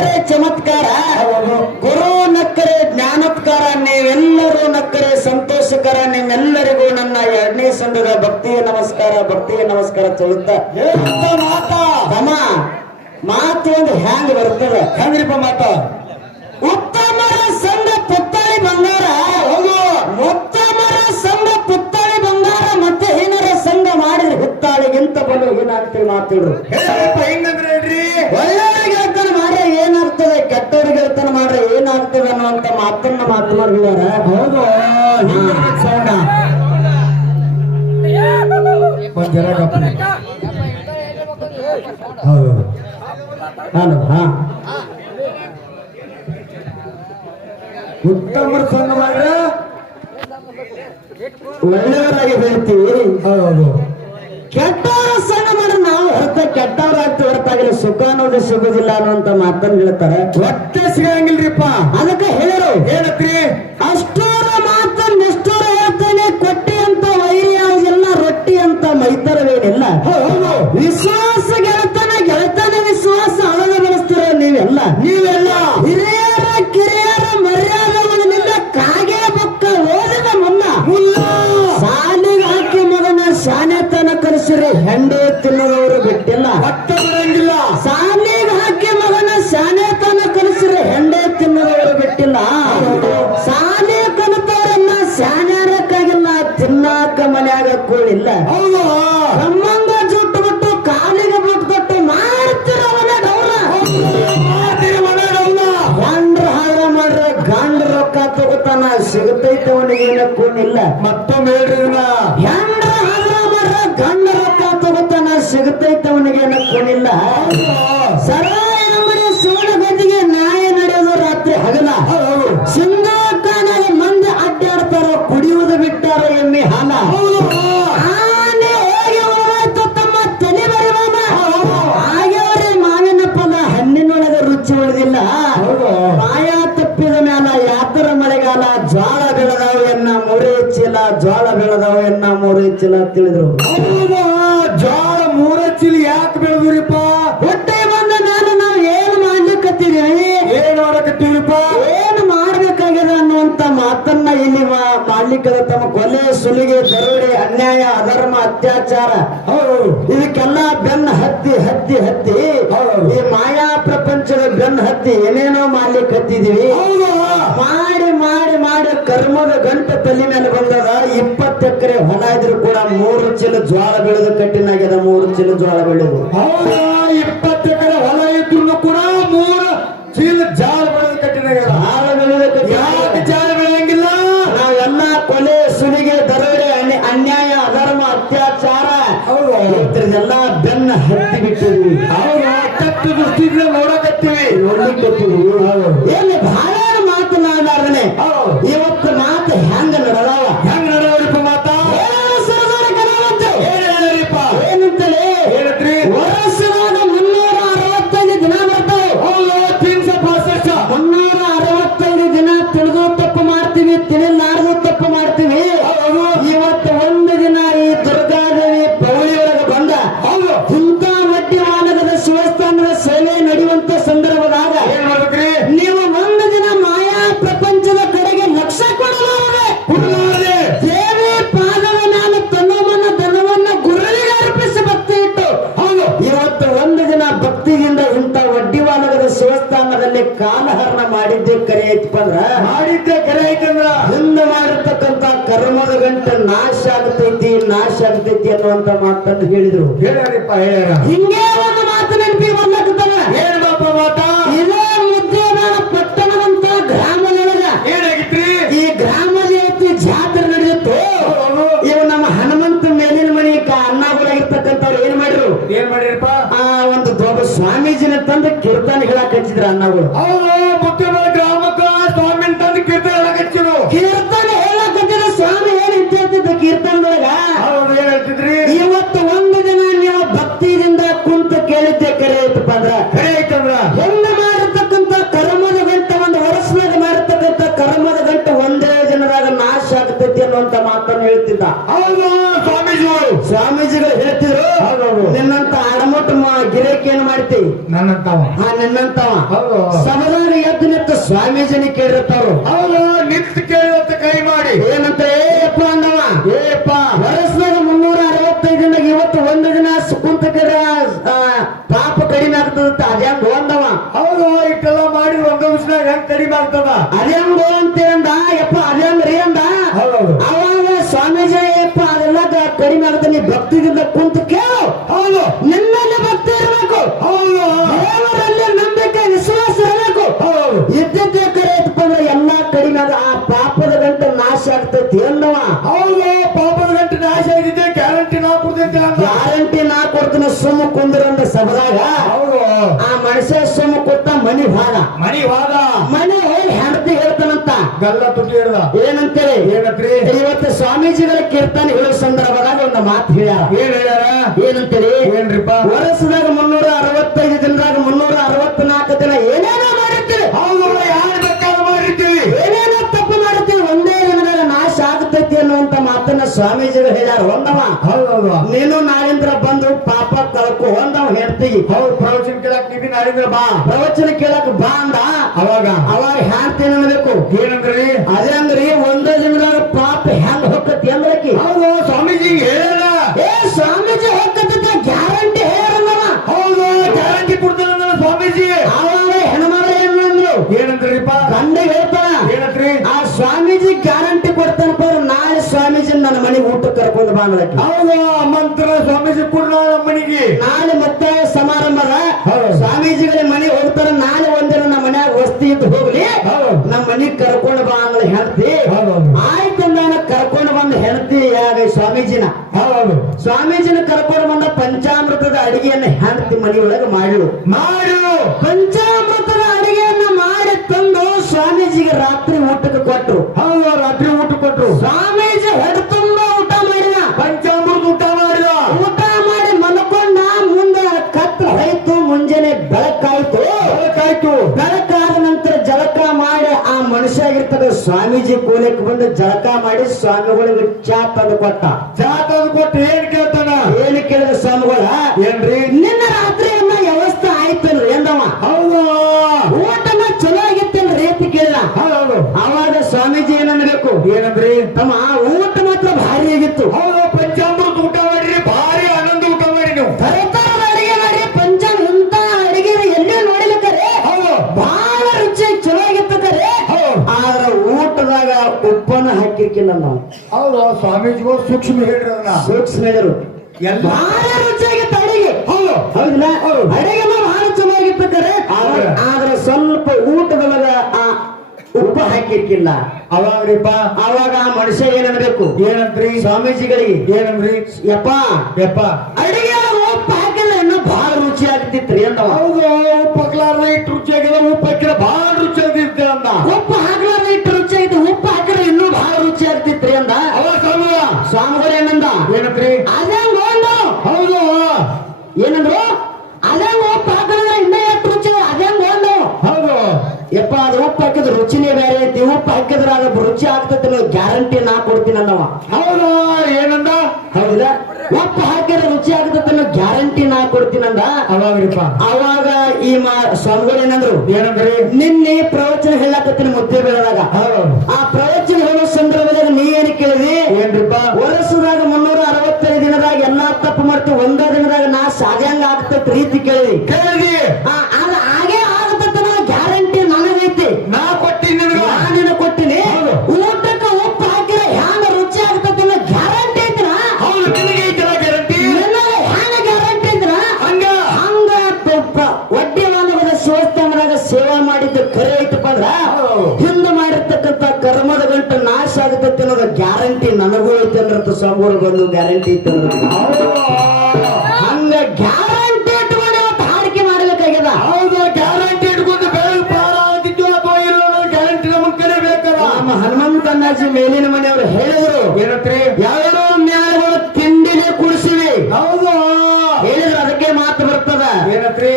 ನಕ್ಕರೆ ಚಮತ್ಕಾರ. ಗುರು ನಕ್ಕರೆ ಜ್ಞಾನತ್ಕಾರ ನೀವೆಲ್ಲರೂ ನಕ್ಕರೆ ಸಂತೋಷಕರ. ನಿಮ್ಮೆಲ್ಲರಿಗೂ ನನ್ನ ಎರಡನೇ ಸಂಘದ ಭಕ್ತಿಯ ನಮಸ್ಕಾರ ಭಕ್ತಿಯ ನಮಸ್ಕಾರ ಚಳುತ್ತ ಮಾತಾ? ತಮ್ಮ ಮಾತು ಒಂದು ಹ್ಯಾಂಗ್ ಬರ್ತದ? ಹೆಂಗ್ರಿಪ್ಪ ಮಾತ? ಉತ್ತಮರ ಸಂಘ ಪುತ್ತಳಿ ಬಂಗಾರ. ಹೋಗು ಉತ್ತಮರ ಸಂಘ ಪುತ್ತಳಿ ಬಂಗಾರ. ಮತ್ತೆ ಹೀನರ ಸಂಘ ಮಾಡಿದ್ರೆ ಹುತ್ತಾಳಿಗಿಂತ ಬಂದು ಹೀನಾಗ್ತೀವಿ ಮಾತಿಡ್ರು? ಹೆಂಗಂದ್ರೆ ಗೆಳತನ ಮಾಡ್ರೆ ಏನಾಗ್ತದೆ ಕೆಟ್ಟವರಿಗೆ ಗೆಳತನ ಮಾಡ್ರೆ ಏನಾಗ್ತದೆ ಅನ್ನುವಂತ ಮಾತನ್ನ ಮಾತನಾಡಿದಾರ ಹೌದು. ಹಿಂಗಿರ್ಬೇಕು ಸೌಂಡ. ಹೌದು. ಹಲೋ ಹಾ. ಉತ್ತಮರ ಸಂಘ ಮಾಡ್ರೆ ಒಳ್ಳೆಯವರಾಗಿ ಬೆಳಿತೀವಿ ಹೌದು. ಕೆಟ್ಟವರ ಸಂಘ ಕೆಟ್ಟವರಾಗ್ತಿ ಹೊರತಾಗಿಲ್ಲ ಸುಖ ಅನ್ನೋದು ಸಿಗುದಿಲ್ಲ ಅನ್ನುವಂತ ಮಾತನ್ನ ಹೇಳ್ತಾರೆ. ಹೊಟ್ಟೆ ಸಿಗಂಗಿಲ್ರಿಪ್ಪ. ಅದಕ್ಕೆ ಹೇಳರು. ಹೇಳತ್ರಿ ಅಷ್ಟೂರ ಮಾತು ನಿಷ್ಠೂರ ಹೇಳ್ತಾನೆ ಕೊಟ್ಟಿ ಅಂತ ವೈರಿ ಆಗಿಲ್ಲ ರೊಟ್ಟಿ ಅಂತ ಮೈತರವೇನಿಲ್ಲ. ವಿಶ್ವಾಸ ಗೆಳತನ ಗೆಳತನ ವಿಶ್ವಾಸ ಅಳಗ ಬೆಳೆಸ್ತೀರ ನೀವೆಲ್ಲ. ನೀವೆಲ್ಲ. ಶಾನೆತನ ಹೆಂಡ ತಿನ್ನದವರು ಬಿಟ್ಟಿಲ್ಲ. ಹೊಟ್ಟೆ ಬಿಡಂಗಿಲ್ಲ. ಸಾಲಿಗೆ ಹಾಕಿ ಮಗನ ಶಾನೆತನ ಕಲಿಸಿರಿ ಹೆಂಡೆ ತಿನ್ನದವರು ಬಿಟ್ಟಿಲ್ಲ. ಸಾಲಿ ಕಲಿತವರನ್ನ ಶಾನ್ಯಾರಕ್ಕಾಗಿಲ್ಲ ತಿನ್ನಾಕ ಮನ್ಯಾಗ ಕೂಳಿಲ್ಲ. ನಮ್ಮಂಗ ಜುಟ್ಟು ಬಿಟ್ಟು ಕಾಲಿಗೆ ಬಿಟ್ಟು ಕೊಟ್ಟು ಮಾಡ್ತಿರ. ಗಂಡ್ರ ಹಾಳ ಮಾಡ್ರ ಗಂಡ ರೊಕ್ಕ ತಗೋತಾನ ಸಿಗತೈತೆ ಅವನಿಗೆ ಏನ ಕೂನಿಲ್ಲ. ಮತ್ತೊಮ್ಮೆ ಹೇಳ್ರಿ ಹೌದು. ಮಾಯ ತಪ್ಪಿದ ಮ್ಯಾಲ ಯಾತರ ಮಳೆಗಾಲ ಜ್ವಾಳ ಬೆಳೆದವು ಎನ್ನ ಮೂರೇ ಚೀಲ ಜ್ವಾಳ ಬೆಳೆದವು ಎನ್ನ ಮೂರೇ ಚೀಲ ತಿಳಿದ್ರು ಮಾ- ತಮ್ಮ ಕೊಲೆ ಸುಲಿಗೆ ದರೋಡೆ ಅನ್ಯಾಯ ಅಧರ್ಮ ಅತ್ಯಾಚಾರ ಇದಕ್ಕೆಲ್ಲ ಬೆನ್ನ ಹತ್ತಿ ಹತ್ತಿ ಹತ್ತಿ. ಈ ಮಾಯಾ ಪ್ರಪಂಚದ ಬೆನ್ನ ಹತ್ತಿ ಏನೇನೋ ಮಾಡ್ಲಿಕ್ಕೆ ಹತ್ತಿದೀವಿ. ಮಾಡಿ ಮಾಡಿ ಮಾಡಿ ಕರ್ಮದ ಗಂಟ ತಲೆ ಮೇಲೆ ಬಂದದ. ಇಪ್ಪತ್ತು ಎಕರೆ ಹೊಲ ಇದ್ರು ಕೂಡ ಮೂರು ಚೀಲ ಜ್ವಾಳ ಬೆಳೆದು ಕಟ್ಟಿನಾಗ್ಯದ ಮೂರು ಚೀಲ ಜ್ವಾಳ ಬೆಳೆದು. ಇಪ್ಪತ್ತು ಎಕರೆ ಹೊಲ ಇದ್ರು ಕೂಡ ಮೂರು ಚೀಲ ಜಾಳ ಬೆಳೆದ ಕಟ್ಟಿದಾಗ ದೃಷ್ಟಿಯಿಂದ ನೋಡಕತ್ತೀವಿ. ನೋಡ್ಲಿಕ್ಕತ್ತೀವಿ ಎಲ್ಲಿ ಕಾಲಹರಣ ಮಾಡಿದ್ದೆ ಕರೆ ಐತಪ್ಪ ಅಂದ್ರ ಮಾಡಿದ್ದೆ ಕರೆ ಐತಂದ್ರ? ಹಿಂದೆ ಮಾಡಿರ್ತಕ್ಕಂತ ಕರ್ಮದ ಗಂಟ ನಾಶ ಆಗ್ತೈತಿ ನಾಶ ಆಗ್ತೈತಿ ಅನ್ನುವಂತ ಮಾತನ್ನು ಹೇಳಿದ್ರು. ಹೇಳ್ಯಾರಿಪ್ಪ ಹೇಳ್ಯಾರ. ಹಿಂಗೆ ಹೇಳಕ್ ಅನ್ನಗಳು ಹೌದು ಮುಖ್ಯಮಂತ್ರಿ ಗ್ರಾಮಕ್ಕ ಸ್ವಾಮಿ ತಂದು ಕೀರ್ತನೆ ಹೇಳಕಚ್ಚಿರು ಕೀರ್ತನೆ ಹೇಳಕ್ ಹಚ್ಚಿದ ಸ್ವಾಮಿ ಏನ್ ಇರ್ತಿರ್ತಿದ್ದ ಕೀರ್ತನದೊಳಗ? ಹೌದು ಏನ್ ಹೇಳ್ತಿದ್ರಿ? ಇವತ್ತು ಒಂದು ದಿನ ನೀವು ಭಕ್ತಿಯಿಂದ ಕುಂತು ಕೇಳಿದ್ದೆ ಕರೆ ಐತಪ್ಪ ಅಂದ್ರ. ಕರೆ ಐತಂದ್ರ? ಹೆಂಗ ಸ್ವಾಮೀಜಿಗಳು ಹಾ ನನ್ನಂತವ. ಸಭದಾಗ ಎದ್ದು ನಿಂತ ಸ್ವಾಮೀಜಿನಿ ಕೇಳಿರ್ತಾರು. ಹೌದು ನಿಂತು ಕೇಳಿದಂತ ಕೈ ಮಾಡಿ. ಏನಂತ ಏಪ್ಪ ಅಂದವ. ಏಪ್ಪ ವರ್ಷದಾಗ ಮುನ್ನೂರ ಅರವತ್ತೈದು ದಿನ ಇವತ್ತು ಒಂದು ದಿನ ಆ, ಪಾಪ ಕಡಿಮೆ ಆಗ್ತದಂತ ಅದ್ಯಾಂಗ ಒಂದವ ಹೌದು ಇಟ್ಟೆಲ್ಲ ಮಾಡಿ ಒಂದ್ ಹೆಂಗ್ ಕಡಿಮೆ ಆಗ್ತದ? ಅದ್ಯಾಂಗ ಆಗ್ತೈತಿ ಅಂದವ ಹೌದು ಪಾಪದ ಗಂಟೆ ನಾಶ ಗ್ಯಾರಂಟಿ ನಾ ಕೊಡ್ತೈತೆ ಅಂತ. ಗ್ಯಾರಂಟಿ ನಾ ಕೊಡ್ತೀನಿ ಸುಮ್ಮ ಕುಂದ್ರಂದ ಸಭದಾಗ. ಹೌದು. ಆ ಮನುಷ್ಯ ಸುಮ್ಮ ಕೊಟ್ಟ ಮನಿ ಭಾಗ ಮನಿ ವಾದ ಮನೆ ಹೋಗಿ ಹೆಂಡತಿ ಹೇಳ್ತಾನಂತ. ಗಲ್ಲ ತುಟಿ ಹಿಡ್ದ ಏನಂತೇಳಿ? ಏನತ್ರಿ? ಇವತ್ತು ಸ್ವಾಮೀಜಿಗಳ ಕೀರ್ತನೆ ಹೇಳೋ ಸಂದರ್ಭದಾಗ ಒಂದು ಮಾತು ಹೇಳ್ಯಾರ. ಏನ್ ಹೇಳ್ಯಾರ? ಸ್ವಾಮೀಜಿಗಳು ಹೇಳ್ಯಾರ ಒಂದವ ಹೌದೌದು ನೀನು ನಾಳಿಂದ್ರ ಬಂದು ಪಾಪ ಕಳ್ಕೊ ಒಂದವ ಹೇಳ್ತಿ ಹೌದು ಪ್ರವಚನ ಕೇಳಕ್ ನಿಧಿ ನಾಡಿದ್ರ ಬಾ. ಪ್ರವಚನ ಕೇಳಕ್ ಬಾ ಅಂದ. ಅವಾಗ? ಅವಾಗ ಹ್ಯಾಂಡ್ತೇನೆ ಅನ್ಬೇಕು ಏನಂದ್ರಿ? ಅದೇ ಅಂದ್ರಿ ಒಂದೇ ದಿನದಾಗ ಪಾಪ ಹೆಂಗ್ ಹೋಗ್ತತಿ ಅಂದ್ರಕಿ. ಹೌದು ಸ್ವಾಮೀಜಿ ಹೇಳ ಏ ಸ್ವಾಮೀಜಿ ಹೊಕ್ಕತ್ತ ಊಟ ಕರ್ಕೊಂಡು ಹೌದು ಮಂತ್ರ ಸ್ವಾಮೀಜಿ ಕೂಡ ನಮ್ಮನಿಗೆ ನಾಳೆ ಮತ್ತೆ ಸಮಾರಂಭದ. ಸ್ವಾಮೀಜಿಗಳ ಮನೆ ಹೋಗ್ತಾರ ನಾಳೆ ಒಂದಿನ ನಮ್ಮ ಮನ್ಯಾಗ ವಸ್ತಿ ಇದ್ದು ಹೋಗ್ಲಿ. ನಮ್ಮ ಮನೆಗೆ ಕರ್ಕೊಂಡು ಬಾ ಅಂದ್ರೆ ಹೆಂಡತಿ. ಹೌದೌದು. ಆಯ್ತು ಕರ್ಕೊಂಡು ಬಂದ ಹೆಂಡತಿ ಯಾಗ ಸ್ವಾಮೀಜಿನ? ಹೌದು. ಸ್ವಾಮೀಜಿನ ಕರ್ಕೊಂಡು ಬಂದ ಪಂಚಾಮೃತದ ಅಡಿಗೆಯನ್ನ ಹೆಂಡತಿ ಮನೆಯೊಳಗೆ ಮಾಡಿಳು ಮಾಡು. ಪಂಚಾಮೃತದ ಅಡಿಗೆಯನ್ನ ಮಾಡಿ ತಂದು ಸ್ವಾಮೀಜಿಗೆ ರಾತ್ರಿ ಊಟಕ್ಕೆ ಕೊಟ್ರು. ಹೌದು ರಾತ್ರಿ ಊಟ ಕೊಟ್ರು. ಸ್ವಾಮೀಜಿ ಬೆಳಕಾಯ್ತು. ಬೆಳಕಾಯ್ತು. ಬೆಳಕಾದ ನಂತರ ಜಳಕ ಮಾಡಿ ಆ ಮನುಷ್ಯ ಆಗಿರ್ತದೆ ಸ್ವಾಮೀಜಿ ಕೋಲಕ್ಕೆ ಬಂದು ಜಳಕ ಮಾಡಿ ಸ್ವಾಮಿಗಳಿಗೆ ಚಾ ತಂದು ಕೊಟ್ಟ ಚಾ ತಂದು ಕೊಟ್ಟು ಏನ್ ಕೇಳ್ತಾನ? ಏನು ಕೇಳಿದ ಸ್ವಾಮಿಗಳ? ಏನ್ರಿ? ಹಾಕಿರ್ಕಿಲ್ಲ ನಾವು. ಹೌದು ಸ್ವಾಮೀಜಿಗಳು ಸೂಕ್ಷ್ಮ ಹೇಳ್ರಿ ಅದನ್ನ. ಸೂಕ್ಷ್ಮ ಹೇಳಿದ್ರು. ಎಲ್ಲ ಬಹಳ ಅಡಿಗೆ ಹೌದು. ಹೌದಿಲ್ಲ. ಅಡಿಗೆ ಬಹಳ. ಆದ್ರೆ ಸ್ವಲ್ಪ ಊಟದೊಳಗ ಆ ಉಪ್ಪ ಹಾಕಿರ್ಕಿಲ್ಲ ಅವಾಗ್ರಿಪ್ಪ? ಅವಾಗ ಆ ಮನುಷ್ಯ ಏನನ್ಬೇಕು? ಏನಂತ್ರಿ? ಸ್ವಾಮೀಜಿಗಳಿಗೆ. ಏನಂದ್ರಿ? ಯಪ್ಪ. ಯಪ್ಪ. ಅಡಿಗೆ ಉಪ್ಪು ಹಾಕಿಲ್ಲ ಇನ್ನೂ ಬಹಳ ರುಚಿ ಆಗ್ತಿತ್ರಿ ಅಂತ ಹೌದು ಉಪ್ಪು ಹಾಕ್ಲಾರ್ದ ಇಟ್ಟು ಉಪ್ಪು ಹಾಕಿದ್ರೆ ಬಹಳ ರುಚಿ ಆಗ್ತಿತ್ತು ಅಂದ. ಉಪ್ಪು ಏನಂತ್ರಿ ಹೌದು. ಏನಂದ್ರು? ಅದಂಗ ಉಪ್ಪು ಹಾಕಿದ್ರೆ ಇನ್ನೂ ಎಷ್ಟು ರುಚಿ ಅದಂಗ ಒಂದು ಹೌದು. ಯಪ್ಪ ಅದು ಉಪ್ಪು ಹಾಕಿದ್ರೆ ರುಚಿನೇ ಬೇರೆ ಐತಿ. ಉಪ್ಪು ಹಾಕಿದ್ರೆ ಅದು ರುಚಿ ಆಗ್ತೈತಿ ಗ್ಯಾರಂಟಿ ನಾ ಕೊಡ್ತೀನಿ ಅನ್ನವ. ಹೌದು. ಏನಂದ? ಹೌದಾ ಉಪ್ಪು ಹಾಕಿದ್ರೆ ರುಚಿ ಆಗ್ತೈತಿ ಅನ್ನೋ ಗ್ಯಾರಂಟಿ ನಾ ಕೊಡ್ತೀನಿ ಅಂದ. ಅವಾಗ್ರಿಪ್ಪ. ಅವಾಗ ಈ ಮಾ ಸ್ವಾಮಿಗಳು ಏನಂದ್ರು? ಏನಂದ್ರಿ? ನಿನ್ನೆ ಪ್ರವಚನ ಹೇಳಕತ್ತೀನಿ ಮುದ್ದೆ ಬೆಳೆದಾಗ ಆ ಪ್ರವಚನ ಹೇಳೋ ಸಂದರ್ಭದಾಗ ನೀ ಏನು ಕೇಳಿದಿ? ಏನ್ರಿಪ್ಪ ವರ್ಷದಾಗ ಮುನ್ನೂರ ಅರವತ್ತೈದು ದಿನದಾಗ ಎಲ್ಲಾ ಮಾಡ್ತೀವಿ ಒಂದೇ ದಿನದಾಗ ನಾ ಸಾಧ್ಯಾಂಗ ಆಗ್ತೈತಿ ರೀತಿ ಕೇಳಿ ಕೇಳಿ ಅದ ಹಾಗೆ ಆಗತ್ತ ಗ್ಯಾರಂಟಿ ನನಗೈತಿ. ನಾ ಕೊಟ್ಟಿನಿ ನಾನು ಕೊಟ್ಟಿನಿ. ಊಟಕ್ಕೆ ಉಪ್ಪು ಹಾಕಿದ್ರೆ ಹ್ಯಾಂಗ ರುಚಿ ಅನ್ನೋ ಗ್ಯಾರಂಟಿ ಐತ್ರ? ಹೌದು ನಿನಗೆ ಗ್ಯಾರಂಟಿ? ನನಗೆ ಹ್ಯಾಂಗ ಗ್ಯಾರಂಟಿ ಐತ್ರ? ಹಂಗ. ಹಂಗ ಒಡ್ಡಿ ಮಾನವದ ಶಿವಸ್ಥಾನದಾಗ ಸೇವಾ ಮಾಡಿದ್ದು ಕರೆ ಐತಪ್ಪ ಅಂದ್ರ ಹೌದು. ಹಿಂದೆ ಮಾಡಿರ್ತಕ್ಕಂಥ ಕರ್ಮದ ಗಂಟು ನಾಶ ಆಗತೈತಿ ಅನ್ನೋದು ಗ್ಯಾರಂಟಿ ನನಗೂ ಐತೆ ಅಂದ್ರೆ ಸಂಬೂರ್ ಬಂದು ಗ್ಯಾರಂಟಿ ಐತೆ ಅಂದ್ರೆ ಕೊನೆಗೆ ಬರ್ತದ? ಏನತ್ರಿ?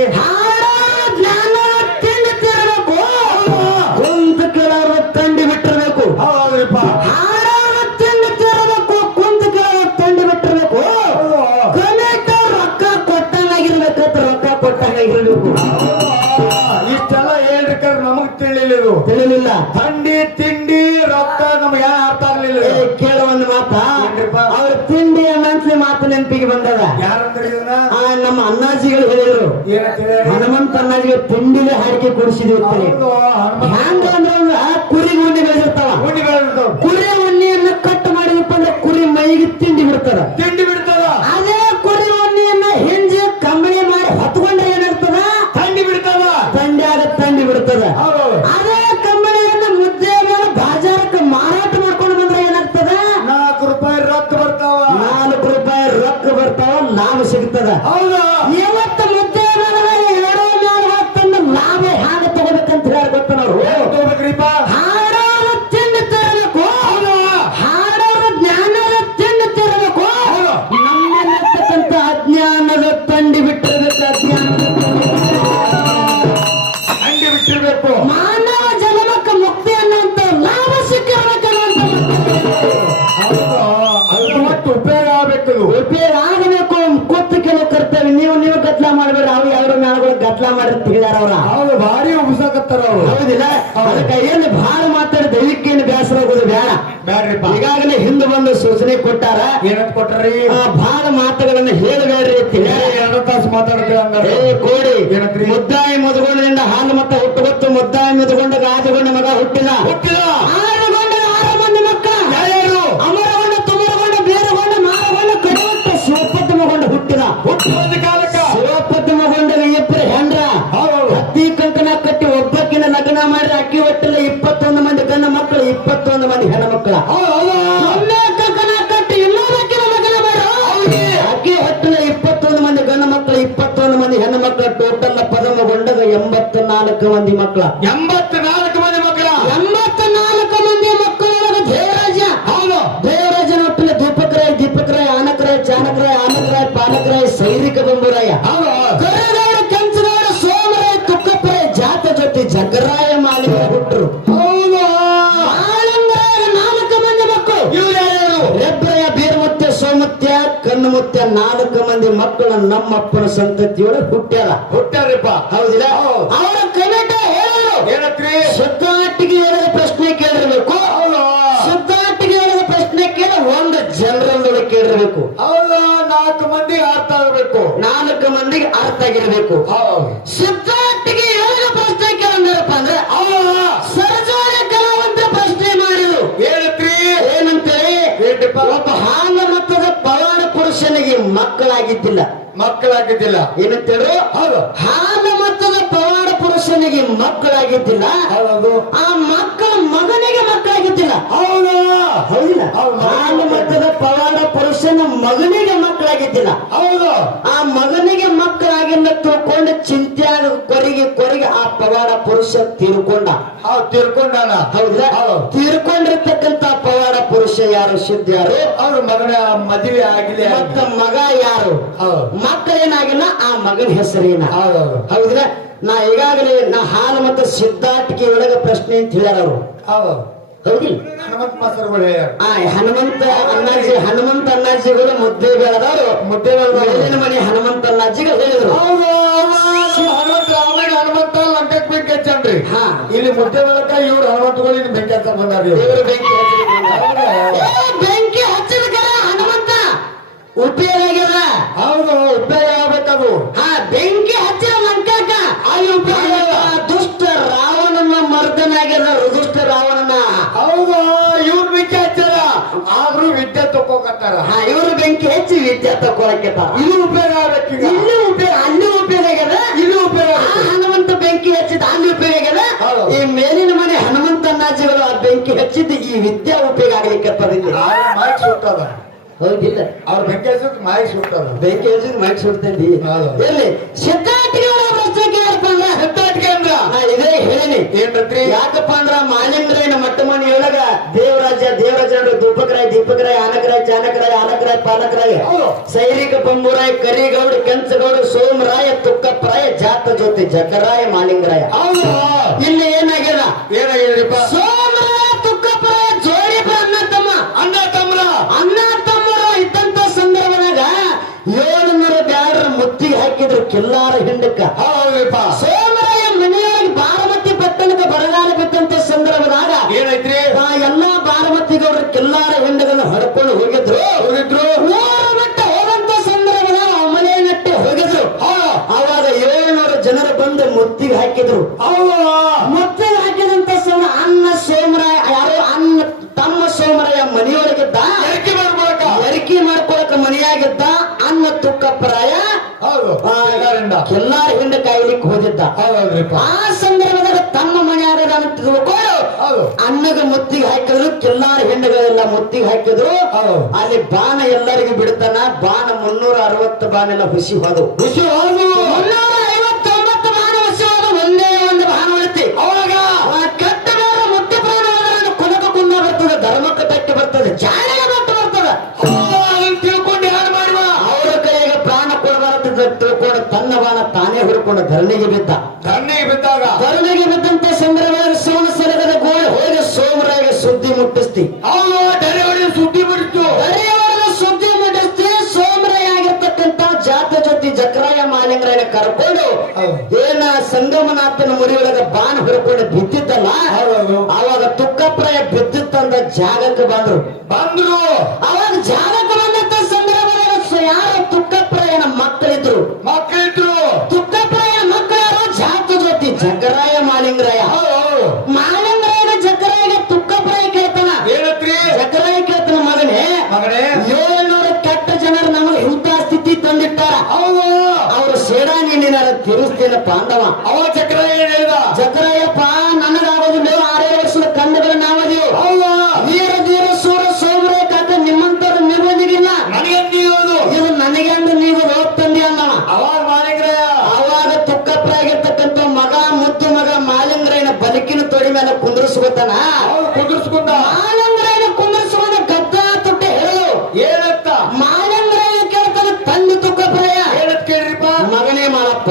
ಇಷ್ಟೆಲ್ಲ ಹೇಳ್ರಿ ನಮಗ್ ತಿಳಿಲಿಲ್ಲ ತಿಳಿಲಿಲ್ಲ. ಥಂಡಿ ತಿಂಡಿ ರೊಕ್ಕ ನಮ್ಗೆ ಅರ್ಥ ಆಗ್ಲಿಲ್ಲ ಏ, ಕೇಳ ಒಂದು ಮಾತಾ? ಅವ್ರ ತಿಂಡಿಯ ಮನ್ಸಲಿ ಮಾತು ನೆನಪಿಗೆ ಬಂದದ. ಯಾರ ಅಣ್ಣಾಜಿಗಳು ಹೇಳಿದ್ರು ಹನುಮಂತ ಅಣ್ಣಾಜಿಗೆ ತಿಂಡಿಲೆ ಹಾಡಿಕೆ ಕೊಡಿಸಿದ್ವಿ ಹ್ಯಾಂಗ ಅಂದ್ರೆ ಕುರಿ ಉಣ್ಣಿ ಬೆಳೆದಿರ್ತಾವ ಕುರಿ ಉಣ್ಣಿಯನ್ನ ಕಟ್ ಮಾಡಿದಪ್ಪ ಅಂದ್ರೆ ಕುರಿ ಮೈಗೆ ತಿಂಡಿ ಬಿಡ್ತದ. ಹಿಂದೆ ಬಂದು ಸೂಚನೆ ಕೊಟ್ಟಾರ? ಏನಂತ ಕೊಟ್ಟಾರಿ ಭಾಳ ಮಾತುಗಳನ್ನ ಹೇಳಬೇಡ್ರಿ ಎರಡು ತಾಸು ಮಾತಾಡ್ತೇವೆ ಅಂದ್ರೆ ಕೋಡಿ? ಮುದ್ದಾಯಿ ಮುದುಗೊಂಡದಿಂದ ಹಾಲು ಮತ್ತ ಹುಟ್ಟುಗೊತ್ತು ಮುದ್ದಾಯಿ ಮುದುಗೊಂಡ ರಾಜಗೊಂಡ ಮಗ ಹುಟ್ಟಿಲ್ಲ ಹುಟ್ಟಿಲ್ಲ ಅಮರಗೊಂಡ ತುಮರಗೊಂಡ ಬೇರಗೊಂಡ ಮಾರಗೊಂಡ ಕಡಿಮಟ್ಟ ಶಿವಪದ್ಮಗೊಂಡ ಹುಟ್ಟಿದ. ಹುಟ್ಟು ಇಪ್ಪತ್ತೊಂದು ಮಂದಿ ಹೆಣ್ಣು ಮಕ್ಕಳ ಅಕ್ಕಿ ಹತ್ತಿನ ಇಪ್ಪತ್ತೊಂದು ಮಂದಿ ಗಂಡು ಮಕ್ಕಳು ಇಪ್ಪತ್ತೊಂದು ಮಂದಿ ಹೆಣ್ಣು ಮಕ್ಕಳು ಟೋಟಲ್ ಪದಮಗೊಂಡದ ಎಂಬತ್ತ ನಾಲ್ಕು ಮಂದಿ ಮಕ್ಕಳ. ಎಂಬತ್ತು ನಾಲ್ಕು ಮಂದಿ ಮಕ್ಕಳ? ಎಂಬತ್ತ ನಾಲ್ಕು ಮಂದಿ ಮಕ್ಕಳೊಳಗೆ ದೇವರಾಜ ಹೌದು. ದೇವರಾಜನ ಒಟ್ಟಿನ ದೀಪಕರಾಯ ದೀಪಕರಾಯ ಆನಕರಾಯ ಚಾನಕರಾಯ ಆನಕರಾಯ ಪಾನಕರಾಯ ಸೈನಿಕ ಬಂಬುರಾಯ. ಹೌದು. ಕರಗೌಡ ಕೆಂಚಗೌಡ ಸೋಮರಾಯ ತುಕ್ಕಪ್ಪರಾಯ ಜಾತ ಜೊತೆ ಜಗರಾಯ ಮಾಲಿಕ ನಮ್ಮಪ್ಪನ ಸಂತತಿಯೊಳಗೆ ಹುಟ್ಟ್ಯಾರ ಹುಟ್ಟ್ಯಾರಪ್ಪ. ಹೌದಿಲ್ಲ? ಹೌದು. ಅವರ ಕನ್ನಡ ಹೇಳೋರು. ಹೇಳತ್ರಿ ಶುದ್ಧಾಟಿಗೆ ಹೇಳಿದ ಪ್ರಶ್ನೆ ಕೇಳಿರ್ಬೇಕು. ಶುದ್ಧಾಟಿಗೆ ಹೇಳಿದ ಪ್ರಶ್ನೆ ಕೇಳಿ ಒಂದು ಜನರಲ್ ಕೇಳಿರ್ಬೇಕು. ಹೌದು. ನಾಲ್ಕು ಮಂದಿ ಅರ್ಥ ಆಗಬೇಕು. ನಾಲ್ಕು ಮಂದಿಗೆ ಅರ್ಥ ಆಗಿರ್ಬೇಕು. ಹೌದು. ಶುದ್ಧಾಟಿಗೆ ಹೇಳಿದ ಪ್ರಶ್ನೆ ಕೇಳಿದ್ರಪ್ಪ ಅಂದ್ರೆ ಅವರ ಸರ್ಜಾರ ಕಲಾವಂತ ಪ್ರಶ್ನೆ ಮಾಡಿದ್ರು. ಹೇಳತ್ರಿ ಏನಂತೇಳಿ? ಒಬ್ಬ ಹಾಲ ಮತದ ಪವಾಡ ಪುರುಷನಿಗೆ ಮಕ್ಕಳಾಗಿದ್ದಿಲ್ಲ. ಮಕ್ಕಳಾಗಿದ್ದಿಲ್ಲ. ಏನಂತೇಳಿ ಹೌದು. ಹಾಲ ಮತದ ಪವಾಡ ಪುರುಷನಿಗೆ ಮಕ್ಕಳಾಗಿದ್ದಿಲ್ಲ. ಹೌದು. ಆ ಮಕ್ಕಳ ಹೌದಿಲ್ಲ. ಹಾಲು ಮತದ ಪವಾಡ ಪುರುಷನ ಮಗನಿಗೆ ಮಕ್ಕಳಾಗಿದ್ದಿಲ್ಲ. ಹೌದು. ಆ ಮಗನಿಗೆ ಮಕ್ಕಳಾಗಿಂದ ತಿಳ್ಕೊಂಡ ಚಿಂತ್ಯಾಗ ಕೊರಿಗೆ ಕೊರಿಗೆ ಆ ಪವಾಡ ಪುರುಷ ತೀರ್ಕೊಂಡ. ಹೌದು ತಿರ್ಕೊಂಡಾನ? ಹೌದಾ. ತೀರ್ಕೊಂಡಿರ್ತಕ್ಕಂತ ಪವಾಡ ಪುರುಷ ಯಾರು? ಸಿದ್ಧ ಯಾರು? ಅವ್ರ ಮಗನ ಮದುವೆ ಆಗಿದೆ ಮತ್ತ ಮಗ ಯಾರು? ಮಕ್ಕಳೇನಾಗಿಲ್ಲ ಆ ಮಗನ ಹೆಸರೇನ ಹೌದೌದು ಹೌದ್ರ ನಾ ಈಗಾಗಲೇ ನಾ ಹಾಲು ಮತ್ತು ಸಿದ್ಧಾಟಿಕೆ ಒಳಗ ಪ್ರಶ್ನೆ ಅಂತ ಹೇಳ್ಯಾರ ಅವರು. ಹೌದು. ಹೌದಿಲ್ಲ ಹನುಮಂತ ಮಾಸ್ತರ್ಗಳು ಆ ಹನುಮಂತ ಅಣ್ಣಾಜಿ ಹನುಮಂತ ಅಣ್ಣಾಜಿಗಳು ಮುದ್ದೆ ಬೆಳೆದವರು. ಮುದ್ದೆ ಬೆಳೆದ ಮನೆ ಹನುಮಂತ ಅಣ್ಣಾಜಿಗಳು ಹೇಳಿದ್ರು. ಹನುಮಂತ ರಾಮಣ್ಣ ಹನುಮಂತ ಲಂಕಕ್ಕೆ ಬೆಂಕಿ ಹಚ್ಚನ್ರಿ ಹಾ. ಇಲ್ಲಿ ಮುದ್ದೆ ಬೆಳಕ ಇವ್ರು ಹನುಮಂತಗಳು ಇಲ್ಲಿ ಬೆಂಕಿ ಹಚ್ಚ ಬಂದಾರ ಇವರು. ಬೆಂಕಿ ತಕೊಳಕ್ಕೆ ಉಪಯೋಗ ಆಗ್ಬೇಕೀಗ ಇಲ್ಲಿ ಉಪಯೋಗ ಅಲ್ಲಿ ಉಪಯೋಗ ಆಗ್ಯದ? ಉಪಯೋಗ ಹನುಮಂತ ಬೆಂಕಿ ಹಚ್ಚಿದ ಅಲ್ಲಿ ಉಪಯೋಗ ಆಗ್ಯದ? ಈ ಮೇಲಿನ ಮನೆ ಹನುಮಂತ ಅಣ್ಣಾಜಿಗಳು ಆ ಬೆಂಕಿ ಹಚ್ಚಿದ್ದು ಈ ವಿದ್ಯಾ ಉಪಯೋಗ ಆಗ್ಲಿಕ್ಕೆ ಮಾಯಿಕ್ ಸುಟ್ಟದ. ಹೌದಿಲ್ಲ. ಅವ್ರ ಬೆಂಕಿ ಹಚ್ಚಿದ್ ಮಾಯಿ ಸುಟ್ಟದ. ಬೆಂಕಿ ಹಚ್ಚಿದ್ ಮೈಕ್ ಸುಡ್ತೈತಿ. ಎಲ್ಲಿ? ಸಿದ್ಧಾರ್ಥಿಗಳ ಇದೇ ಹೇಳಿನಿ ಏನ್ರಿ ಯಾಕಪ್ಪ ಅಂದ್ರ ಮಾಲಿಂಗ್ರೇನ ಮಟ್ಟ ಮನೆಯೊಳಗ ದೇವರಾಜ ದೇವರಾಜ ದೀಪಕರಾಯ ದೀಪಕರಾಯ ಆನಕರಾಯ ಚಾನಕರಾಯ ಆನಕರಾಯ ಪಾನಕರಾಯ ಸೈರಿಕ ಪಂಬುರಾಯ್ ಕರಿಗೌಡ ಕೆಂಚಗೌಡ ಸೋಮರಾಯ ತುಕ್ಕಪ್ಪರಾಯ ಜಾತ ಜ್ಯೋತಿ ಜಕರಾಯ ಮಾಲಿಂಗರಾಯ. ಹಾಕಿದ್ರು ಹೌದು ಹಾಕಿದಂತ ಅನ್ನ ಸೋಮರಾಯ ಯಾರೋ ಅನ್ನ ತಮ್ಮ ಸೋಮರಾಯ ಮನೆಯೊಳಗಿದ್ದ ಎರ್ಕೆ ಮಾಡ್ಕೊಳಕ. ಮನೆಯಾಗಿದ್ದ ಅನ್ನ ತುಕ್ಕಪ್ಪರಾಯ ಎಲ್ಲಾರ ಹಿಂಡ ಕಾಯ್ಲಿಕ್ಕೆ ಹೋದಿದ್ದ ಆ ಸಂದರ್ಭದಾಗ ತಮ್ಮ ಮನೆಯಾಗ ಅಂತ ತಿಳ್ಕೊಂಡು ಅನ್ನಗ ಮುತ್ತಿಗೆ ಹಾಕಿದ್ರು ಕೆಲ್ಲಾರ ಹೆಣ್ಣುಗಳೆಲ್ಲ ಮುತ್ತಿಗೆ ಹಾಕಿದ್ರು. ಅಲ್ಲಿ ಬಾಣ ಎಲ್ಲರಿಗೂ ಬಿಡ್ತಾನ ಬಾಣ ಮುನ್ನೂರ ಅರವತ್ತು ಬಾಣ ಎಲ್ಲ ಹುಸಿ ಹೋದವು. ಹುಸಿ ಹೌದು ಹುಡ್ಕೊಂಡು ಧರಣಿಗೆ ಬಿದ್ದ. ಧರಣಿಗೆ ಬಿದ್ದಾಗ ಧರಣಿಗೆ ಬಿದ್ದಂತ ಸಂದರ್ಭ ಸೋಮ ಸಲಗದ ಗೋಳು. ಹೋಗಿ ಸೋಮರಾಯ ಸುದ್ದಿ ಮುಟ್ಟಿಸ್ತಿ? ಹೌದು ಡೈರಿ ಸುದ್ದಿ ಬಿಡ್ತು ಹರಿಯವರ ಸುದ್ದಿ ಮುಟ್ಟಿಸ್ತಿ ಸೋಮರಾಯ ಆಗಿರ್ತಕ್ಕಂತ ಜಾತ ಜೊತೆ ಜಕ್ರಾಯ ಮಾಲಿಂಗರಾಯನ ಕರ್ಕೊಂಡು. ಏನ ಸಂಗಮನಾಥನ ಮುರಿಯೊಳಗ ಬಾಣ ಹೊರಕೊಂಡು ಬಿದ್ದಿದ್ದಲ್ಲ. ಅವಾಗ ತುಕ್ಕಪ್ರಾಯ ಬಿದ್ದಿತ್ತಂದ ಜಾಗಕ್ಕೆ ಬಂದ್ರು. ಬಂದ್ರು. ಅವಾಗ ಜಾಗಕ್ಕೆ ಅವ ಚಕ್ರ ಏನ್ ಹೇಳ್ದ? ನನಗಾಗೋದು ನೀವು ಆರೇ ವರ್ಷದ ಕಂಡುಗಳ ನಾವದಿ. ವೀರ ವೀರ ಸೂರ ಸೋಮರಾಯ ಕತೆ ನಿಮ್ಮಂತದ ನಿರ್ಬಂಧಿಗಿಲ್ಲ ನನಗೆ ಇದು ನನಗೆ ಅಂದ್ರೆ ನೀವು ತಂದಿ ಅಲ್ಲ. ಅವಾಗ ಮಾಲಿಗ್ರಯ ಅವಾಗ ತುಕ್ಕಪ್ರಾಗಿರ್ತಕ್ಕಂಥ ಮಗ ಮುದ್ದು ಮಗ ಮಾಲಿಂಗರಾಯನ ಬದುಕಿನ ತೊಡಿ ಮೇಲೆ ಕುಂದರ್ಸ್ಕೊತಾನ. ಕುಂದರ್ಸ್ಕೊಂಡ ಕುದುರ್ಸ್ಕೊಂಡ ಮಾಲಿಂಗರಾಯನ ಕುಂದ್ರಿಸ್ಕೊಂಡ ಗದ್ದ ತುಟ್ಟಿ ಹೇಳು ಏನತ್ತ? ಮಾಲಿಂಗರಾಯ ಕೇಳ್ತಾನ ತಂದೆ ತುಕ್ಕಪ್ರಾಯ. ಏನತ್ ಕೇಳ್ರಿಪ್ಪ? ಮಗನೇ ಮಾಡಪ್ಪ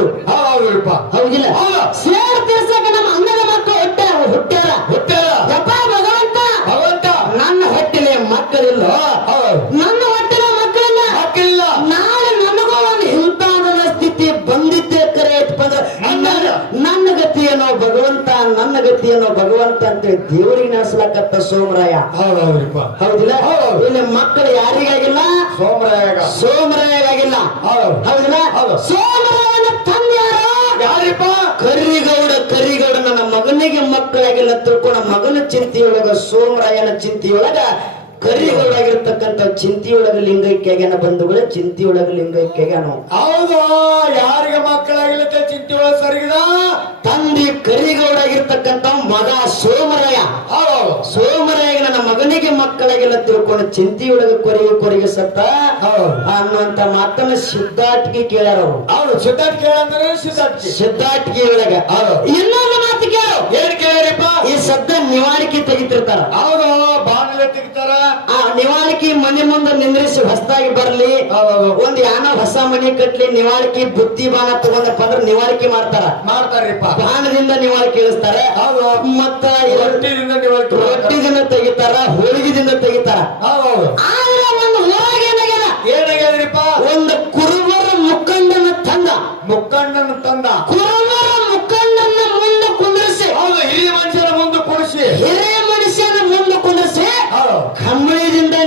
ಮಕ್ಕಳಿದ್ರು ಹೌದಪ್ಪ ಹೌದಿಲ್ಲ. ಹೌದು. ಸೇರ್ ತೀರ್ಸಾಕ ನಮ್ಮ ಅಣ್ಣನ ಮಕ್ಕಳು ಹುಟ್ಟ್ಯಾರ ಹುಟ್ಟ್ಯಾರ. ಹುಟ್ಟಾರ ಯಪ್ಪ ಭಗವಂತ. ಭಗವಂತ. ನನ್ನ ಹೊಟ್ಟೆಲೆ ಮಕ್ಕಳಿಲ್ಲ. ಹೌದು. ನನ್ನ ಹೊಟ್ಟೆಲೆ ಮಕ್ಕಳಿಲ್ಲ. ಮಕ್ಕಳಿಲ್ಲ. ನಾಳೆ ನನಗೂ ಒಂದು ಇಂಥಾದ ಸ್ಥಿತಿ ಬಂದಿದ್ದೆ ಕರೆ ನನ್ನ ನನ್ನ ಗತಿ ಏನೋ ಭಗವಂತ ನನ್ನ ಗತಿ ಏನೋ ಭಗವಂತ ಅಂತ ದೇವರಿಗೆ ನೆನೆಸ್ಲಾಕತ್ತ ಸೋಮರಾಯ. ಹೌದು ಹೌದ್ರಿಪ್ಪ ಹೌದಿಲ್ಲ? ಹೌದು. ಇಲ್ಲಿ ಮಕ್ಕಳು ಯಾರಿಗಾಗಿಲ್ಲ? ಸೋಮರಾಯಗ. ಸೋಮರಾಯಗಾಗಿಲ್ಲ. ಹೌದು. ಹೌದಿಲ್ಲ? ಹೌದು. ಸೋಮರಾಯನ ತಂದೆ ಯಾರು ಯಾರಿಪ್ಪ ಕರಿಗೌಡ ಕರಿಗೌಡ ನನ್ನ ಮಗನಿಗೆ ಮಕ್ಕಳಾಗಿಲ್ಲ ತಿಳ್ಕೊಂಡ ಮಗನ ಚಿಂತೆಯೊಳಗ ಸೋಮರಾಯನ ಚಿಂತೆಯೊಳಗ ಕರಿಗಳಾಗಿರ್ತಕ್ಕಂಥ ಚಿಂತೆಯೊಳಗ ಲಿಂಗೈಕ್ಯಾಗ್ಯಾನ ಬಂಧುಗಳ ಚಿಂತೆಯೊಳಗ ಲಿಂಗೈಕ್ಯಾಗ್ಯಾನು ಹೌದು? ಯಾರಿಗೆ ಮಕ್ಕಳಾಗಿರುತ್ತೆ ಚಿಂತೆಯೊಳಗ ಸರಿಗಿದ? ತಂದೆ ಕರಿಗೌಡಾಗಿರ್ತಕ್ಕಂಥ ಮಗ ಸೋಮರಾಯ. ಸೋಮರಾಯ ನನ್ನ ಮಗನಿಗೆ ಮಕ್ಕಳಾಗಿಲ್ಲ ತಿಳ್ಕೊಂಡು ಚಿಂತೆಯೊಳಗ ಕೊರಿಗೆ ಕೊರಿಗೆ ಸತ್ತ. ಅನ್ನುವಂತ ಮಾತನ್ನ ಸಿದ್ಧಾಟಿಗೆ ಕೇಳ್ಯಾರ ಅವರು. ಸಿದ್ಧಾರ್ಥ ಕೇಳಂದ್ರೆ ಸಿದ್ಧಾರ್ಥ ಸಿದ್ಧಾಟಿಗೆ ಒಳಗ ಹೌದು. ಇನ್ನೊಂದು ಏನ್ ಕೇಳಿರಿಪ್ಪ ಈ ಶಬ್ದ ನಿವಾರಿಕೆ ತೆಗಿತಿರ್ತಾರ. ಹೌದು ಬಾಣಲೆ ತೆಗಿತಾರ ಆ ನಿವಾರಿಕೆ ಮನೆ ಮುಂದೆ ನಿಂದ್ರಿಸಿ ಹೊಸದಾಗಿ ಬರ್ಲಿ. ಒಂದ್ ಯಾನ ಹೊಸ ಮನೆ ಕಟ್ಲಿ ನಿವಾರಿಕೆ ಬುತ್ತಿ ಬಾಣ ತಗೊಂಡಪ್ಪ ಅಂದ್ರೆ ನಿವಾರಿಕೆ ಮಾಡ್ತಾರ. ಮಾಡ್ತಾರ್ರಿಪ್ಪ ಬಾಣದಿಂದ ನಿವಾರಿಕೆ ಇಳಿಸ್ತಾರೆ. ಮತ್ತ ರೊಟ್ಟಿದಿಂದ ನಿವಾರಿಕೆ ರೊಟ್ಟಿದಿಂದ ತೆಗಿತಾರ ಹೋಳಿಗೆದಿಂದ ತೆಗಿತಾರ. ಆದ್ರೆ ಒಂದು ಏನಾಗ್ಯದ? ಏನಾಗ್ಯದ್ರಿಪ್ಪ? ಒಂದು ಕುರುಬರ ಮುಖಂಡನ ತಂದ. ಮುಖಂಡನ ತಂದ. ಕುರುಬರ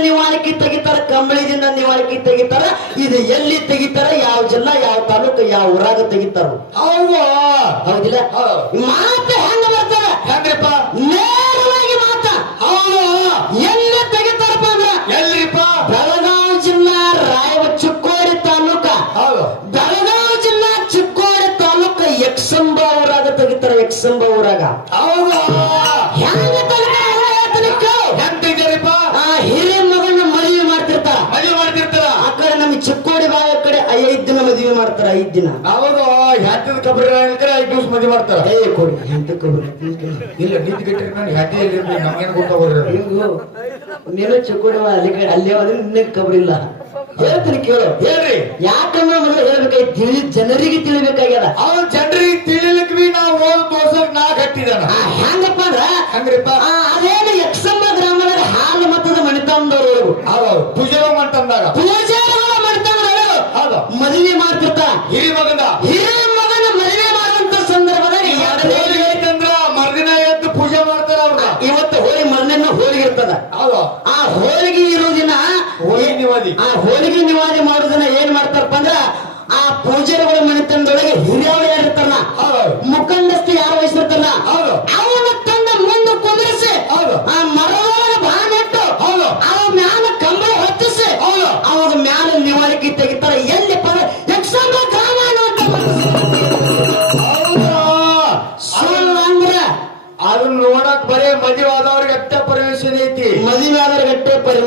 ನಿವಾಳಿಕೆ ತೆಗಿತಾರ ಕಂಬಳಿದಿಂದ ನಿವಾಳಿಕೆ ತೆಗಿತಾರ ಇದು ಎಲ್ಲಿ ತೆಗಿತಾರ ಯಾವ ಜಿಲ್ಲಾ ಯಾವ ತಾಲೂಕು ಯಾವ ಊರಾಗ ತೆಗಿತಾರ? ಹೌದು ಹೌದಿಲ್ಲ? ಹೌದು. ಮಾತು ಹೆಂಗ ಬರ್ತಾರ ಹೆಂಗ್ರಿಪ್ಪ? ನೇರವಾಗಿ ಮಾತ. ಹೌದು ಎಲ್ಲಿ ತೆಗಿತಾರಪ್ಪ ಅಂದ್ರ? ಎಲ್ರಿಪ್ಪ ಬೆಳಗಾವಿ ಜಿಲ್ಲಾ ರಾಯವ ಚಿಕ್ಕೋಡಿ ತಾಲೂಕ. ಹೌದು. ಬೆಳಗಾವಿ ಜಿಲ್ಲಾ ಚಿಕ್ಕೋಡಿ ತಾಲೂಕ ಯಕ್ಷಂಬ ಊರಾಗ ತೆಗಿತಾರ ಯಕ್ಷಂಬ ಊರಾಗ. ಹೌದು ಮದುವೆ ಮಾಡ್ತಾರ? ಏ ಕೊಡಿ ಇಲ್ಲ ನಿಂತು ಕಟ್ಟಿ ನಾನು ಹ್ಯಾಟಿ ಎಲ್ಲಿ ಗೊತ್ತಾಗೋದ್ರೆ ನೀನು ಚಿಕ್ಕೋಡವ ಅಲ್ಲಿ ಕಡೆ ಅಲ್ಲಿ ಹೋದ್ರೆ ನಿನ್ನ ಕಬರಿಲ್ಲ. ಹೇಳ್ತೀನಿ ಕೇಳು. ಹೇಳ್ರಿ ಯಾಕಂದ್ರೆ ಮೊದಲು ಹೇಳ್ಬೇಕಾಗಿ ತಿಳಿ ಜನರಿಗೆ ತಿಳಿಬೇಕಾಗ್ಯದ. ಅವ್ರು ಜನರಿಗೆ ತಿಳಿಲಿಕ್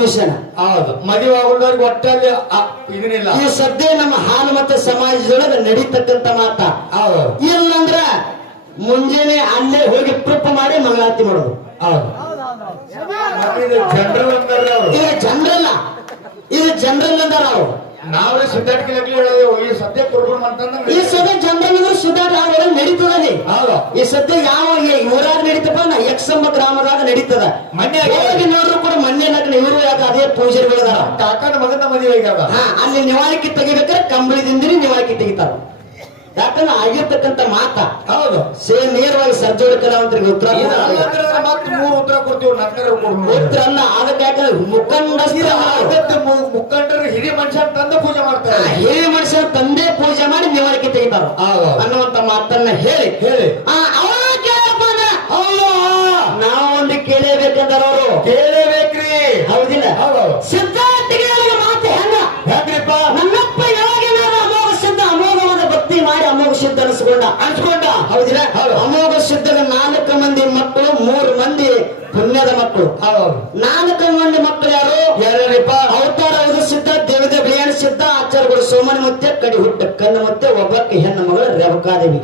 ಪರ್ಮಿಷನ್ ಹೌದು. ಮದುವೆ ಆಗೋದವ್ರಿಗೆ ಒಟ್ಟಲ್ಲಿ ಇದನ್ನಿಲ್ಲ. ಈ ಸದ್ಯ ನಮ್ಮ ಹಾಲು ಮತ್ತು ಸಮಾಜದೊಳಗೆ ನಡೀತಕ್ಕಂತ ಮಾತ. ಹೌದು. ಇಲ್ಲಂದ್ರ ಮುಂಜಾನೆ ಅಲ್ಲೇ ಹೋಗಿ ಪ್ರಪ ಮಾಡಿ ಮಂಗಳಾರತಿ ಮಾಡೋದು. ಹೌದು. ಇದು ಜನರಲ್ ಅಂತಾರ್ರಿ ಅವ್ರು. ಇದು ಜನರಲ್ಲ. ಇದು ಜನರಲ್ ಅಂದಾರ ಅವರು. ನಾವೇ ಸಿದ್ಧಾರ್ಥಿ ಲೆಕ್ಕ ಹೇಳೋದು ಈ ಸದ್ಯ ಕುರ್ಬನ್ ಅಂತಂದ್ರೆ ಈ ಸದ್ಯ ಜನರಲ್ ಅಂದ್ರೆ ಸುಧಾರ ನಡೀತದ. ನಡೀತದಲ್ಲಿ ಹೌದು. ಈ ಸದ್ಯ ಯಾವ ಊರಾಗ ನಡೀತಪ್ಪ ನಾ ಯಕ್ಷಂಬ ಗ್ರಾಮದಾಗ ನಡೀತದ. ಮೊನ್ನೆ ಹೋಗಿ ನೋಡ್ರು ಕೂಡ ಮೊನ್ನೆ ಲಗ್ನ ಇವರು ಯಾಕೆ ಅದೇ ಪೂಜಾರಿಗಳಿದಾರ ಕಾಕನ ಮಗನ ಮದುವೆ ಹಾ ಅಲ್ಲಿ ನಿವಾಳಿಕೆ ತೆಗಿಬೇಕಾದ್ರೆ ಕಂಬಳಿದಿಂದ ನಿವಾಳಿಕೆ ತೆಗಿತಾರ. ಯಾಕಂದ್ರೆ ಆಗಿರ್ತಕ್ಕಂಥ ಮಾತ. ಹೌದು. ಸೇ ನೇರವಾಗಿ ಸರ್ಜೋಡಿ ಕಲಾವಂತರಿಗೆ ಉತ್ತರ ಮೂರು ಉತ್ತರ ಕೊಡ್ತೀವಿ ನಕ್ಕರ ಉತ್ತರ ಅಲ್ಲ ಅದಕ್ಕೆ ಯಾಕಂದ್ರೆ ಮುಖಂಡ ಮುಖಂಡರು ಹಿರಿಯ ಮನುಷ್ಯ ತಂದು ಪೂಜೆ ಮಾಡ್ತಾರೆ. ಹಿರಿಯ ಮನುಷ್ಯ ತಂದೆ ಪೂಜೆ ಮಾಡಿ ನಿವಾರಿಕೆ ತೆಗಿತಾರ? ಹೌದು. ಅನ್ನುವಂತ ಮಾತನ್ನ ಹೇಳಿ. ಹೇಳಿ. ಆ,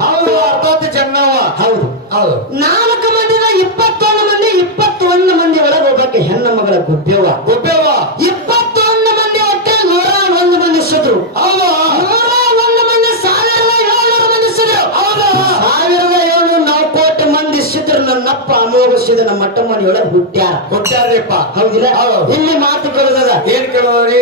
ಹೌದು. ಅರ್ಥಾತ್ ಚೆನ್ನವ ಹೌದು ಹೌದು. ನಾಲ್ಕು ಮಂದಿನ ಇಪ್ಪತ್ತೊಂದು ಮಂದಿ ಇಪ್ಪತ್ತೊಂದು ಮಂದಿ ಒಳಗೆ ಒಬ್ಬಕ್ಕೆ ಹೆಣ್ಣು ಮಗಳ ಗುಬ್ಬೇವ ಗುಬ್ಬೆವ್ವ ಇಪ್ಪತ್ತೊಂದು ಮಂದಿ ಒಟ್ಟೆ ನೂರ ಒಂದು ಮಂದಿ ಸಿದ್ರು. ಹೌದು. ನೂರ ಒಂದು ಮಂದಿ ಸಾವಿರದ ಏಳ್ನೂರು ಮಂದಿ ಸಿದ್ರು. ಹೌದು. ಸಾವಿರದ ಏಳ್ನೂರು ಕೋಟಿ ಮಂದಿ ಸಿದ್ರು ನನ್ನಪ್ಪ ಅಮೋಘ ಸಿದ್ಧ ನಮ್ಮ ಮಟ್ಟ ಮನೆಯೊಳಗೆ ಹುಟ್ಟ್ಯಾರ. ಕೊಟ್ಟಾರ್ರಿಪ್ಪ ಹೌದಿಲ್ಲ? ಹೌದು. ಇಲ್ಲಿ ಮಾತು ಕೇಳಿದ ಏನ್ ಕೇಳೋರಿ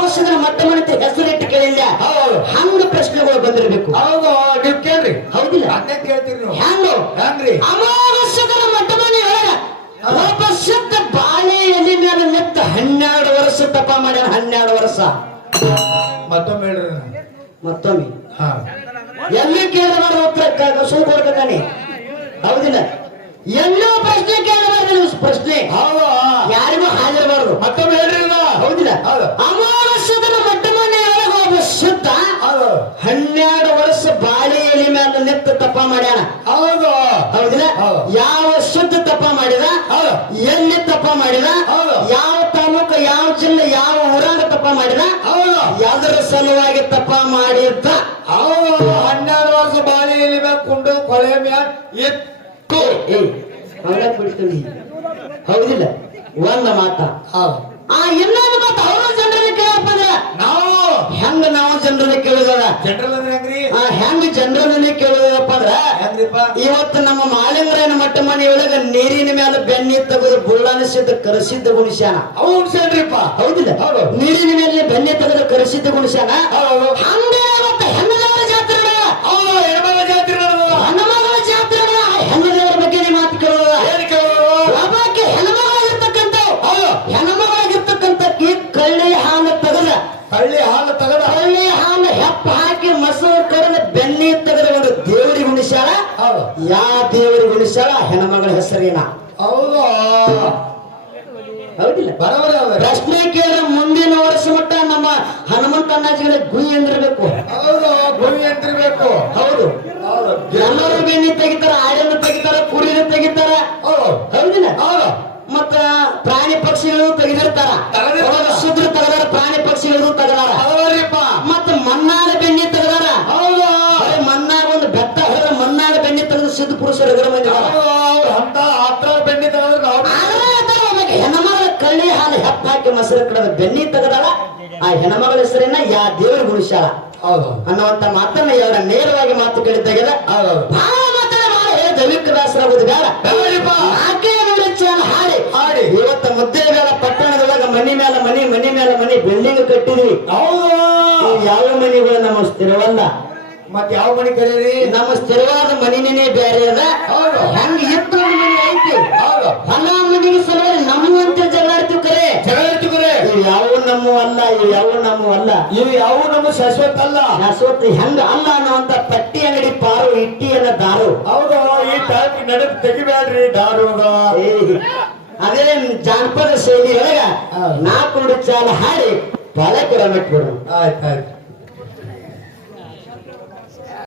ಹೆಂಗ ಅಮೋಘ ಸಿದ್ಧನ ಮಟ್ಟ ಮನೆ ಹೆಸರಿಟ್ಟು ಕೇಳಿಲ್ಲ ಹೌದು. ಹಂಗ ಪ್ರಶ್ನೆಗಳು ಬಂದಿರಬೇಕು. ಹೌದು ನೀವು ಕೇಳ್ರಿ. ಹೌದಿಲ್ಲ? ಅದೇ ಕೇಳ್ತೀರಿ ನೀವು? ಹ್ಯಾಂಗ? ಹ್ಯಾಂಗ್ರಿ? ಅಮಾವಾಸ್ಯದ ಮಟ್ಟ ಮನೆಯೊಳಗ ಒಬ್ಬ ಬಾಳೆ ಎಲೆ ಮೇಲೆ ನಿಂತ ಹನ್ನೆರಡು ವರ್ಷ ತಪ ಮಾಡ್ಯಾರ ಹನ್ನೆರಡು ವರ್ಷ. ಮತ್ತೊಮ್ಮೆ ಹೇಳ್ರಿ ಮತ್ತೊಮ್ಮೆ. ಎಲ್ಲಿ ಕೇಳಬಾರ್ದು ಉತ್ತರ ಸುಮ್ ಕೊಡ್ಬೇಕಾನೆ ಹೌದಿಲ್ಲ? ಎಲ್ಲೋ ಪ್ರಶ್ನೆ ಕೇಳಬಾರ್ದು ನೀವು ಪ್ರಶ್ನೆ. ಯಾರಿಗೂ ಹಾಜರಬಾರದು ಮತ್ತೊಮ್ಮೆ ಹೇಳ್ರಿ. ಹೌದಿಲ್ಲ. ಹೌದು. ಅಮಾವಾಸ್ಯದ ಮಟ್ಟ ಮನೆ ಒಬ್ಬ ಶುದ್ಧ ಹನ್ನೆರಡು ವರ್ಷ ಬಾಳೆ ಎಲೆ ಮೇಲೆ ನೆತ್ತ ತಪ್ಪ ಮಾಡ್ಯಾನ. ಹೌದು. ಹೌದಿಲ್ಲ? ಹೌದು. ಯಾವ ಶುದ್ಧ ತಪ್ಪ ಮಾಡಿದ? ಹೌದು. ಎಲ್ಲಿ ತಪ್ಪ ಮಾಡಿದ? ಹೌದು. ಯಾವ ತಾಲೂಕು ಯಾವ ಜಿಲ್ಲೆ ಯಾವ ಊರಾಗ ತಪ್ಪ ಮಾಡಿದ? ಹೌದು. ಯಾವ್ದ್ರ ಸಲುವಾಗಿ ತಪ್ಪ ಮಾಡಿದ್ದ? ಹೌದು. ಹನ್ನೆರಡು ವರ್ಷ ಬಾಳೆ ಎಲಿಬ್ಯಾ ಕುಂಡು ಕೊಳೆ ಮ್ಯಾಗ ಎತ್ತು ಏಯ್ ಹಂಗ ಬಿಡ್ತೀನಿ ಹೌದಿಲ್ಲ ಒಂದ ಮಾತ ಹೌದು ಆ ಇನ್ನೊಂದು ಮಾತು ಅವ್ರ ಜನರಲ್ಲಿ ಕೇಳಪ್ಪ ಅಂದ್ರ? ನಾವು. ಹೆಂಗ ನಾವು ಜನರಲ್ಲಿ ಕೇಳಿದಾರ ಜನರಲ್ ಅಂದ್ರೆ ಹೆಂಗ್ರಿ? ಆ ಹೆಂಗ ಜನರಲ್ಲಿ ಕೇಳಿದಪ್ಪ ಅಂದ್ರ? ಹೆಂಗ್ರಿಪ್ಪ? ಇವತ್ತು ನಮ್ಮ ಮಾಲಿಂದ್ರನ ಮಟ್ಟ ಮನೆಯೊಳಗ ನೀರಿನ ಮೇಲೆ ಬೆನ್ನಿ ತೆಗೆದು ಬುಳ್ಳನಿಸಿದ್ದ ಕರಸಿದ್ದ ಗುಣಶ್ಯಾನ ಅವು ಸೇನ್ರಿಪ್ಪ ಹೌದಿಲ್ಲ? ನೀರಿನ ಮೇಲೆ ಬೆನ್ನಿ ತೆಗೆದು ಕರೆಸಿದ್ದ ಗುಣಿಸ್ಯಾನ ಹೌದು. ಹಂಗೆ ಕೇಳೋದ ಏನ್ ಕೇಳೋರು ಒಬ್ಬಾಕಿ ಹೆಣ್ಮಗಳಾಗಿರ್ತಕ್ಕಂಥ ಈ ಕಳ್ಳಿ ಹಾಲು ತೆಗೆದ. ಹಳ್ಳಿ ಹಾಲು ತಗದ. ಹಳ್ಳಿ ಹಾಲು ಹೆಪ್ಪ ಹಾಕಿ ಮೊಸರು ಕರೆದ ಬೆನ್ನಿ ತೆಗೆದ ಒಂದು ದೇವರಿಗೆ ಉಣಿಸ್ಯಾಳ. ಯಾ ದೇವರಿಗೆ ಉಣಿಸ್ಯಾಳ? ಹೆಣ್ಮಗಳ ಹೆಸರೇನ? ಹೌದು. ಹೌದಿಲ್ಲ? ಬರಬರಿ ಪ್ರಶ್ನೆ ಕೇಳ ಮುಂದಿನ ವರ್ಷ ಮಟ್ಟ ನಮ್ಮ ಹನುಮಂತ ಅಣ್ಣಾಜಿಗಳ ಗುಯಿ ಎಂದಿರ್ಬೇಕು. ಕಡದ ಬೆನ್ನಿ ತೆಗೆದಾಳ ಆ ಹೆಣ್ಮಗಳ ಹೆಸರಿನ ಯಾ ದೇವ್ರ ಹೌದು. ಅನ್ನುವಂತ ಮಾತನ್ನ ಎರಡ ನೇರವಾಗಿ ಮಾತು ಕೇಳಿದ್ದಾಗಿದೆ ಬಹಳ ಮಾತಾಡ ಬೇಡ. ಆಕೆ ಹಾಡಿ. ಹಾಡಿ. ಇವತ್ತ ಮುದ್ದೇಬೇಡ ಪಟ್ಟಣದೊಳಗ ಮನಿ ಮೇಲೆ ಮನಿ ಮನಿ ಮೇಲೆ ಮನಿ ಬಿಲ್ಡಿಂಗ್ ಕಟ್ಟಿದ್ವಿ. ಯಾವ ಮನಿಗಳು ನಮ್ಮ ಸ್ಥಿರವಲ್ಲ? ಮತ್ ಯಾವ ಮನಿ ಕರೀರಿ ನಮ್ಮ ಸ್ಥಿರವಾದ ಮನಿನೇ ಬೇರೆ ಅದ. ಹೌದು. ಹಂಗ ಎತ್ತು ಮನಿ ಐತಿ. ಹೌದು. ಯಾವ ನಮ್ಮ ಅಲ್ಲ ಇವು ಯಾವ ನಮ್ಮ ಅಲ್ಲ. ಇವು ಯಾವ ನಮ್ಮ ಶಾಶ್ವತ ಅಲ್ಲ ಶಾಶ್ವತ ಹೆಂಗ ಅಲ್ಲ ಅನ್ನುವಂತ ಪಟ್ಟಿ ಅಂಗಡಿ ಪಾರು ಇಟ್ಟಿಯನ್ನ ದಾರು. ಹೌದು ಈ ಟೈಪ್ ನಡಕ್ ತೆಗಿಬೇಡ್ರಿ ದಾರು ಅದೇ. ಜಾನಪದ ಶೈಲಿ ಒಳಗ. ನಾಲ್ಕು ಚಾಲ ಹಾಡಿ ಪಾಲಕರ ಮೆಟ್ಬಿಡು. ಆಯ್ತು ಆಯ್ತು.